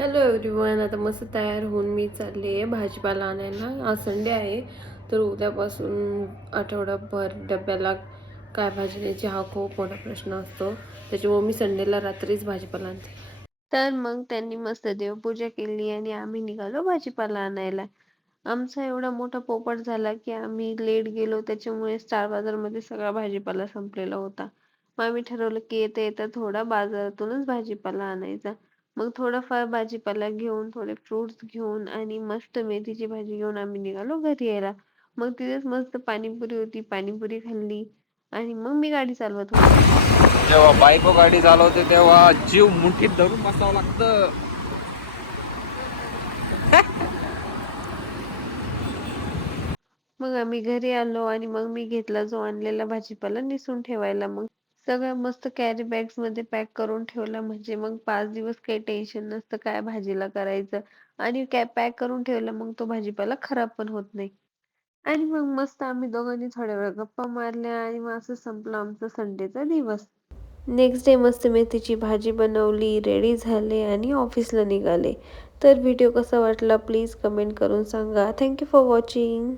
Hello everyone. आता मस्त तयार होऊन मी चालली आहे भाजीपाला आणायला. आज संडे आहे, तर उद्यापासून आठवडाभर डब्याला काय भाजी द्यायची हा खूप मोठा प्रश्न असतो. त्याच्यामुळे मी संडेला रात्रीच भाजीपाला आणते. तर मग त्यांनी मस्त देवपूजा केली आणि आम्ही निघालो भाजीपाला आणायला. आमचा एवढा मोठा पोपट झाला की आम्ही लेट गेलो, त्याच्यामुळे स्टार बाजारमध्ये सगळा भाजीपाला संपलेला होता. मग आम्ही ठरवलं की येता येता थोडा बाजारातूनच भाजीपाला आणायचा. मग थोडाफार भाजीपाला घेऊन, थोडे फ्रुट्स घेऊन आणि मस्त मेथीची भाजी घेऊन आम्ही निघालो घरी यायला. मग तिथेच मस्त पाणीपुरी होती, पाणीपुरी खाल्ली आणि मग मी गाडी चालवत होते. जेव्हा बायको गाडी चालवते तेव्हा जीव मुठीत धरून बसावं लागतं. मग आम्ही घरी आलो आणि मग मी घेतला जो आणलेला भाजीपाला निसून ठेवायला. मग सगळं मस्त कॅरी बॅग्स मध्ये पॅक करून ठेवला, म्हणजे मग 5 दिवस काही टेन्शन नसतं काय भाजीला करायचं. आणि पॅक करून ठेवलं मग तो भाजीपाला खराब पण होत नाही. आणि मग मस्त आम्ही दोघांनी थोड्या वेळ गप्पा मारल्या आणि मग असं संपला आमचा संडेचा दिवस. नेक्स्ट डे मस्त मेथीची भाजी बनवली, रेडी झाले आणि ऑफिसला निघाले. तर व्हिडिओ कसा वाटला प्लीज कमेंट करून सांगा. Thank you for watching.